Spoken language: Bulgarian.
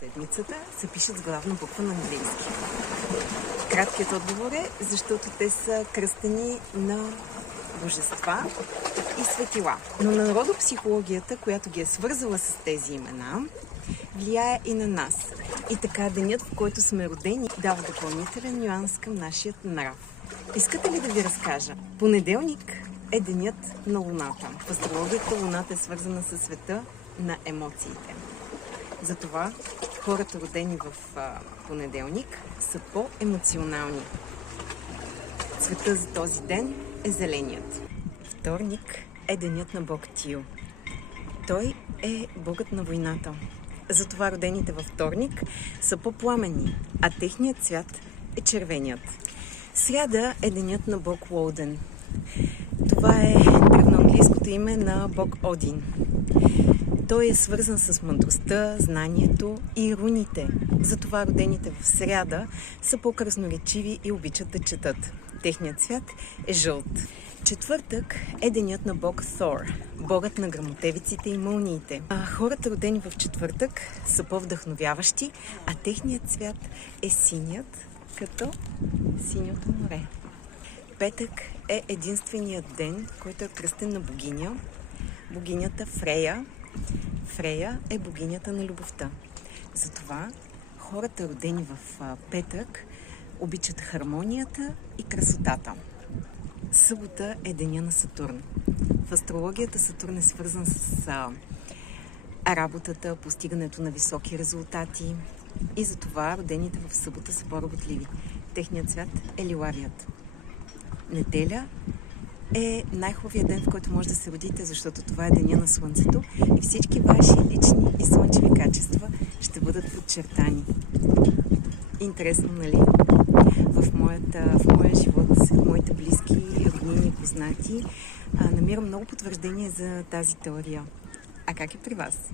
седмицата се пишат с главна буква на английски. Краткият отговор е, защото те са кръстени на божества и светила. Но народопсихологията, която ги е свързала с тези имена, влияе и на нас. И така денят, в който сме родени, дава допълнителен нюанс към нашия нрав. Искате ли да ви разкажа? Понеделник е денят на Луната. В астрологията Луната е свързана със света на емоциите. Затова хората, родени в понеделник, са по-емоционални. Цветът за този ден е зеленият. Вторник е денят на бог Тио. Той е богът на войната. Затова родените във вторник са по-пламенни, а техният цвят е червеният. Сряда е денят на бог Лоуден. Това е древноанглийското име на бог Один. Той е свързан с мъдростта, знанието и руните. Затова родените в сряда са по-красноречиви и обичат да четат. Техният цвят е жълт. Четвъртък е денят на бог Thor, богът на гръмотевиците и мълниите. Хората, родени в четвъртък, са по-вдъхновяващи, а техният цвят е синият, като синьото море. Петък е единственият ден, който е кръстен на богиня, богинята Фрея. Фрея е богинята на любовта. Затова хората, родени в петък, обичат хармонията и красотата. Събота е деня на Сатурн. В астрологията Сатурн е свързан с работата, постигането на високи резултати и затова родените в събота са по-работливи. Техният цвят е лилавият. Неделя е най-хубавият ден, в който може да се родите, защото това е деня на Слънцето и всички ваши лични и слънчеви качества ще бъдат подчертани. Интересно, нали? В моя живот, сред моите близки, роднини и познати, намирам много потвърждение за тази теория. А как е при вас?